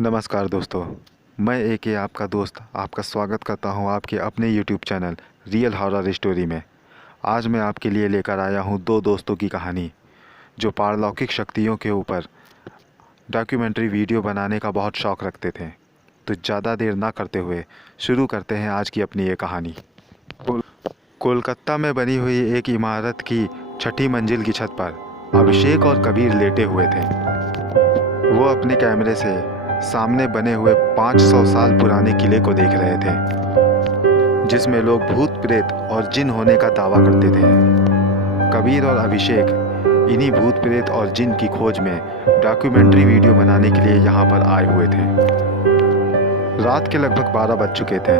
नमस्कार दोस्तों। मैं ए आपका दोस्त आपका स्वागत करता हूं आपके अपने YouTube channel real horror story में। आज मैं आपके लिए लेकर आया हूं दो दोस्तों की कहानी जो पारलौकिक शक्तियों के ऊपर डॉक्यूमेंट्री वीडियो बनाने का बहुत शौक़ रखते थे। तो ज़्यादा देर ना करते हुए शुरू करते हैं आज की अपनी ये कहानी। कोलकाता में बनी हुई एक इमारत की 6ठी मंजिल की छत पर अभिषेक और कबीर लेटे हुए थे। वो अपने कैमरे से सामने बने हुए 500 साल पुराने किले को देख रहे थे जिसमें लोग भूत प्रेत और जिन होने का दावा करते थे। कबीर और अभिषेक इन्हीं भूत प्रेत और जिन की खोज में डॉक्यूमेंट्री वीडियो बनाने के लिए यहाँ पर आए हुए थे। रात के लगभग 12 बज चुके थे।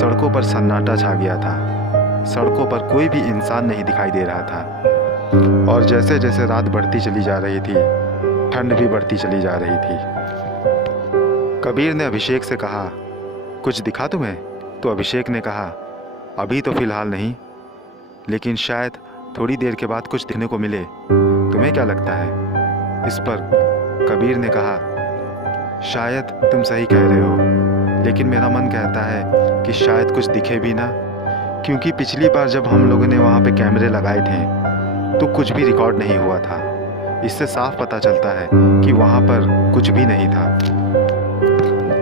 सड़कों पर सन्नाटा छा गया था। सड़कों पर कोई भी इंसान नहीं दिखाई दे रहा था और जैसे जैसे रात बढ़ती चली जा रही थी ठंड भी बढ़ती चली जा रही थी। कबीर ने अभिषेक से कहा, कुछ दिखा तुम्हें? तो अभिषेक ने कहा, अभी तो फ़िलहाल नहीं, लेकिन शायद थोड़ी देर के बाद कुछ दिखने को मिले। तुम्हें क्या लगता है? इस पर कबीर ने कहा, शायद तुम सही कह रहे हो, लेकिन मेरा मन कहता है कि शायद कुछ दिखे भी ना, क्योंकि पिछली बार जब हम लोगों ने वहाँ पे कैमरे लगाए थे तो कुछ भी रिकॉर्ड नहीं हुआ था। इससे साफ पता चलता है कि वहाँ पर कुछ भी नहीं था।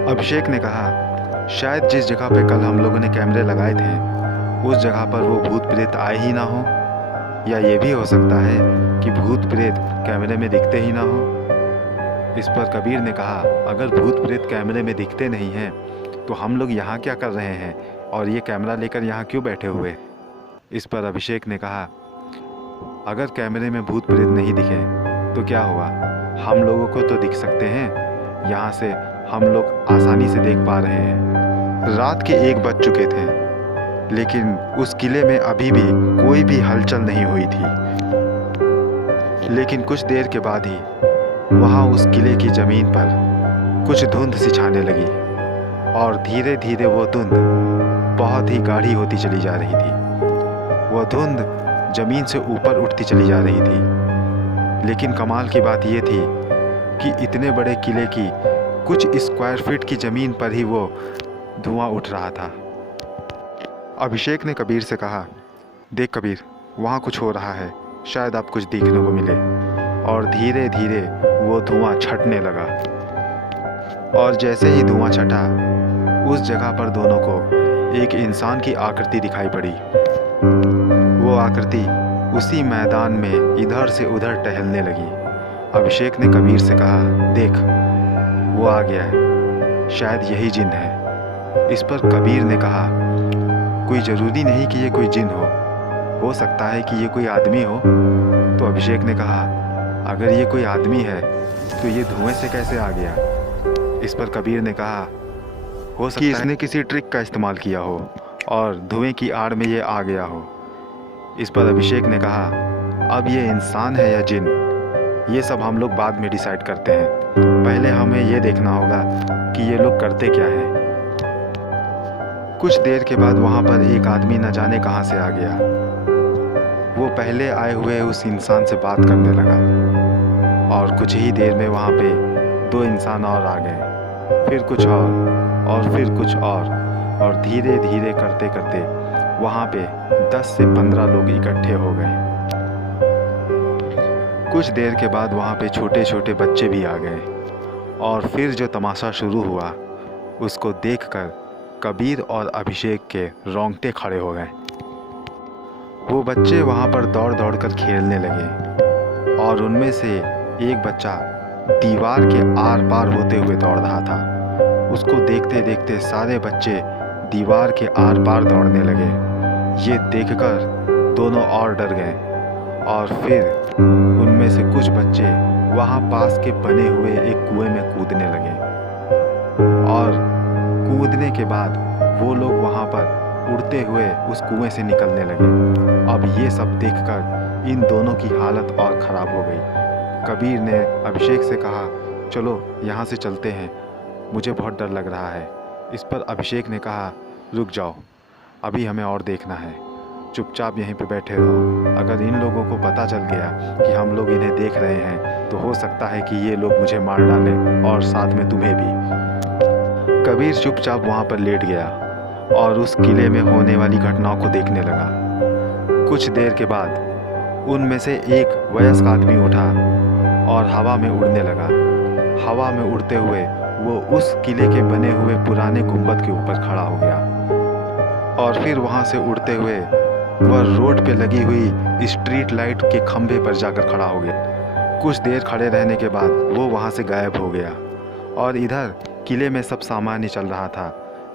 अभिषेक ने कहा, शायद जिस जगह पे कल हम लोगों ने कैमरे लगाए थे उस जगह पर वो भूत प्रेत आए ही ना हो, या ये भी हो सकता है कि भूत प्रेत कैमरे में दिखते ही ना हो। इस पर कबीर ने कहा, अगर भूत प्रेत कैमरे में दिखते नहीं हैं तो हम लोग यहाँ क्या कर रहे हैं और ये कैमरा लेकर यहाँ क्यों बैठे हुए? इस पर अभिषेक ने कहा, अगर कैमरे में भूत प्रेत नहीं दिखे तो क्या हुआ, हम लोगों को तो दिख सकते हैं। यहाँ से हम लोग आसानी से देख पा रहे हैं। रात के 1 बज चुके थे, लेकिन उस किले में अभी भी कोई भी हलचल नहीं हुई थी। लेकिन कुछ देर के बाद ही वहाँ उस किले की ज़मीन पर कुछ धुंध सी छाने लगी और धीरे धीरे वो धुंध बहुत ही गाढ़ी होती चली जा रही थी। वो धुंध ज़मीन से ऊपर उठती चली जा रही थी। लेकिन कमाल की बात ये थी कि इतने बड़े किले की कुछ स्क्वायर फीट की ज़मीन पर ही वो धुआं उठ रहा था। अभिषेक ने कबीर से कहा, देख कबीर, वहाँ कुछ हो रहा है, शायद आप कुछ देखने को मिले। और धीरे धीरे वो धुआं छटने लगा और जैसे ही धुआं छटा उस जगह पर दोनों को एक इंसान की आकृति दिखाई पड़ी। वो आकृति उसी मैदान में इधर से उधर टहलने लगी। अभिषेक ने कबीर से कहा, देख वो आ गया है, शायद यही जिन है। इस पर कबीर ने कहा, कोई ज़रूरी नहीं कि ये कोई जिन हो सकता है कि ये कोई आदमी हो। तो अभिषेक ने कहा, अगर ये कोई आदमी है तो ये धुएं से कैसे आ गया? इस पर कबीर ने कहा, हो सकता है कि इसने किसी ट्रिक का इस्तेमाल किया हो और धुएं की आड़ में ये आ गया हो। इस पर अभिषेक ने कहा, अब ये इंसान है या जिन, ये सब हम लोग बाद में डिसाइड करते हैं। पहले हमें ये देखना होगा कि ये लोग करते क्या हैं। कुछ देर के बाद वहाँ पर एक आदमी न जाने कहाँ से आ गया। वो पहले आए हुए उस इंसान से बात करने लगा और कुछ ही देर में वहाँ पे 2 इंसान और आ गए, फिर कुछ और फिर कुछ और धीरे धीरे करते करते वहाँ पे 10 से 15 लोग इकट्ठे हो गए। कुछ देर के बाद वहाँ पे छोटे छोटे बच्चे भी आ गए और फिर जो तमाशा शुरू हुआ उसको देखकर कबीर और अभिषेक के रोंगटे खड़े हो गए। वो बच्चे वहाँ पर दौड़ दौड़ कर खेलने लगे और उनमें से एक बच्चा दीवार के आर पार होते हुए दौड़ रहा था। उसको देखते देखते सारे बच्चे दीवार के आर पार दौड़ने लगे। ये देखकर दोनों और डर गए और फिर उनमें से कुछ बच्चे वहाँ पास के बने हुए एक कुएं में कूदने लगे और कूदने के बाद वो लोग वहाँ पर उड़ते हुए उस कुएं से निकलने लगे। अब ये सब देखकर इन दोनों की हालत और ख़राब हो गई। कबीर ने अभिषेक से कहा, चलो यहाँ से चलते हैं, मुझे बहुत डर लग रहा है। इस पर अभिषेक ने कहा, रुक जाओ, अभी हमें और देखना है, चुपचाप यहीं पे बैठे रहो। अगर इन लोगों को पता चल गया कि हम लोग इन्हें देख रहे हैं तो हो सकता है कि ये लोग मुझे मार डालें और साथ में तुम्हें भी। कबीर चुपचाप वहाँ पर लेट गया और उस किले में होने वाली घटनाओं को देखने लगा। कुछ देर के बाद उनमें से एक वयस्क आदमी उठा और हवा में उड़ने लगा। हवा में उड़ते हुए वो उस किले के बने हुए पुराने गुंबद के ऊपर खड़ा हो गया और फिर वहाँ से उड़ते हुए वह रोड पे लगी हुई स्ट्रीट लाइट के खंभे पर जाकर खड़ा हो गया। कुछ देर खड़े रहने के बाद वो वहाँ से गायब हो गया और इधर किले में सब सामान्य चल रहा था,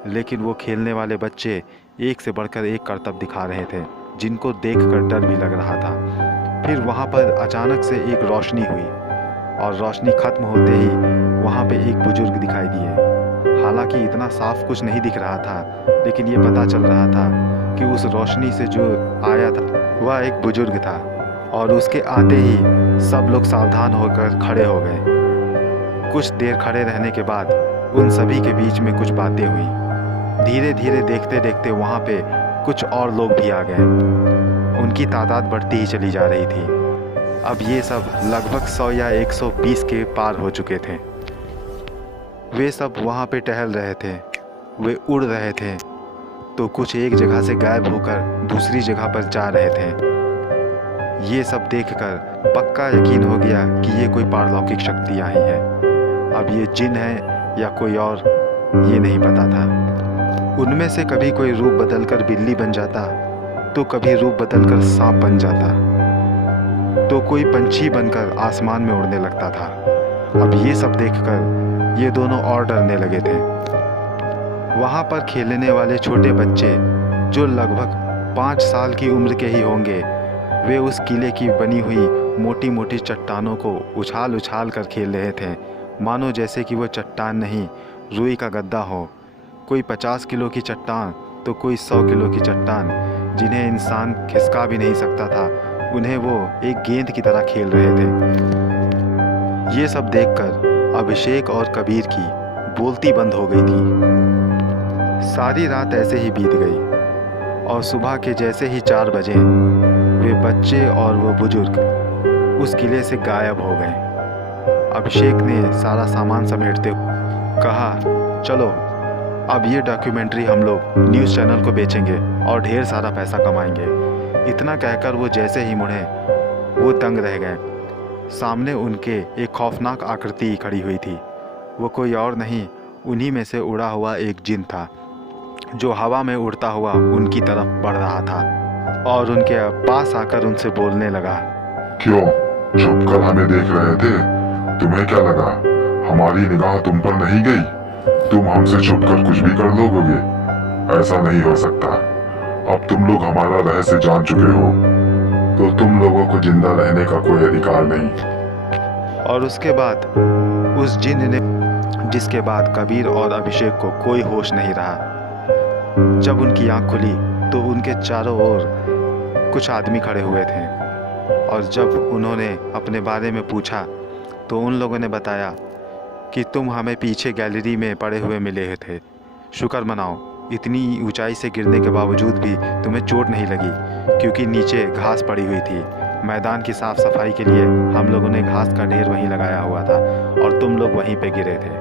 लेकिन वो खेलने वाले बच्चे एक से बढ़कर एक करतब दिखा रहे थे जिनको देखकर डर भी लग रहा था। फिर वहाँ पर अचानक से एक रोशनी हुई और रोशनी खत्म होते ही वहाँ पे एक बुजुर्ग दिखाई दिए। हालांकि इतना साफ कुछ नहीं दिख रहा था, लेकिन ये पता चल रहा था कि उस रोशनी से जो आया था वह एक बुजुर्ग था और उसके आते ही सब लोग सावधान होकर खड़े हो गए। कुछ देर खड़े रहने के बाद उन सभी के बीच में कुछ बातें हुई। धीरे धीरे देखते देखते वहाँ पे कुछ और लोग भी आ गए। उनकी तादाद बढ़ती ही चली जा रही थी। अब ये सब लगभग 100 या 120 के पार हो चुके थे। वे सब वहाँ पे टहल रहे थे, वे उड़ रहे थे, तो कुछ एक जगह से गायब होकर दूसरी जगह पर जा रहे थे। ये सब देखकर पक्का यकीन हो गया कि ये कोई पारलौकिक शक्तियाँ ही हैं। अब ये जिन है या कोई और, ये नहीं पता था। उनमें से कभी कोई रूप बदलकर बिल्ली बन जाता, तो कभी रूप बदलकर सांप बन जाता, तो कोई पंछी बनकर आसमान में उड़ने लगता था। अब ये सब देखकर ये दोनों और डरने लगे थे। वहाँ पर खेलने वाले छोटे बच्चे जो लगभग 5 साल की उम्र के ही होंगे, वे उस किले की बनी हुई मोटी मोटी चट्टानों को उछाल उछाल कर खेल रहे थे, मानो जैसे कि वो चट्टान नहीं रुई का गद्दा हो। कोई 50 किलो की चट्टान तो कोई 100 किलो की चट्टान, जिन्हें इंसान खिसका भी नहीं सकता था, उन्हें वो एक गेंद की तरह खेल रहे थे। ये सब देखकर अभिषेक और कबीर की बोलती बंद हो गई थी। सारी रात ऐसे ही बीत गई और सुबह के जैसे ही 4 बजे वे बच्चे और वो बुजुर्ग उस किले से गायब हो गए। अभिषेक ने सारा सामान समेटते हुए कहा, चलो अब ये डॉक्यूमेंट्री हम लोग न्यूज़ चैनल को बेचेंगे और ढेर सारा पैसा कमाएंगे। इतना कहकर वो जैसे ही मुड़े वो दंग रह गए। सामने उनके एक खौफनाक आकृति खड़ी हुई थी। वो कोई और नहीं, उन्हीं में से उड़ा हुआ एक जिन था जो हवा में उड़ता हुआ उनकी तरफ बढ़ रहा था और उनके पास आकर उनसे बोलने लगा, क्यों छुपकर हमें देख रहे थे? तुम्हें क्या लगा हमारी निगाह तुम पर नहीं गई? तुम हमसे छुपकर कुछ भी कर लोगे? ऐसा नहीं हो सकता। अब तुम लोग हमारा रहस्य जान चुके हो, तो तुम लोगों को जिंदा रहने का कोई अधिकार नहीं। और उसके बाद उस जिन ने, जिसके बाद कबीर और अभिषेक को कोई होश नहीं रहा। जब उनकी आंख खुली तो उनके चारों ओर कुछ आदमी खड़े हुए थे और जब उन्होंने अपने बारे में पूछा तो उन लोगों ने बताया कि तुम हमें पीछे गैलरी में पड़े हुए मिले थे। शुक्र मनाओ, इतनी ऊंचाई से गिरने के बावजूद भी तुम्हें चोट नहीं लगी, क्योंकि नीचे घास पड़ी हुई थी। मैदान की साफ़ सफाई के लिए हम लोगों ने घास का ढेर वहीं लगाया हुआ था और तुम लोग वहीं पे गिरे थे।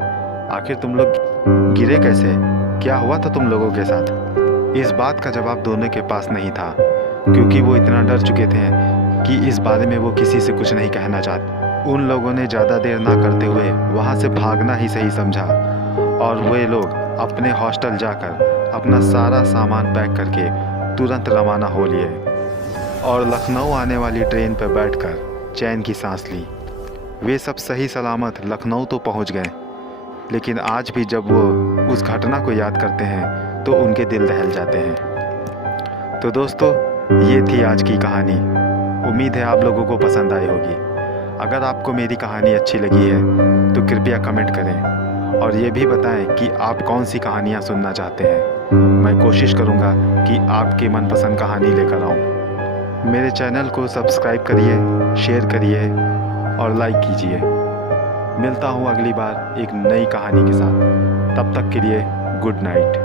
आखिर तुम लोग गिरे कैसे? क्या हुआ था तुम लोगों के साथ? इस बात का जवाब दोनों के पास नहीं था, क्योंकि वो इतना डर चुके थे कि इस बारे में वो किसी से कुछ नहीं कहना चाहते। उन लोगों ने ज़्यादा देर ना करते हुए वहाँ से भागना ही सही समझा और वे लोग अपने हॉस्टल जाकर अपना सारा सामान पैक करके तुरंत रवाना हो लिए और लखनऊ आने वाली ट्रेन पर बैठकर चैन की सांस ली। वे सब सही सलामत लखनऊ तो पहुंच गए, लेकिन आज भी जब वो उस घटना को याद करते हैं तो उनके दिल दहल जाते हैं। तो दोस्तों, ये थी आज की कहानी। उम्मीद है आप लोगों को पसंद आई होगी। अगर आपको मेरी कहानी अच्छी लगी है तो कृपया कमेंट करें और ये भी बताएं कि आप कौन सी कहानियाँ सुनना चाहते हैं। मैं कोशिश करूँगा कि आपके मनपसंद कहानी लेकर आऊँ। मेरे चैनल को सब्सक्राइब करिए, शेयर करिए और लाइक कीजिए। मिलता हूँ अगली बार एक नई कहानी के साथ। तब तक के लिए गुड नाइट।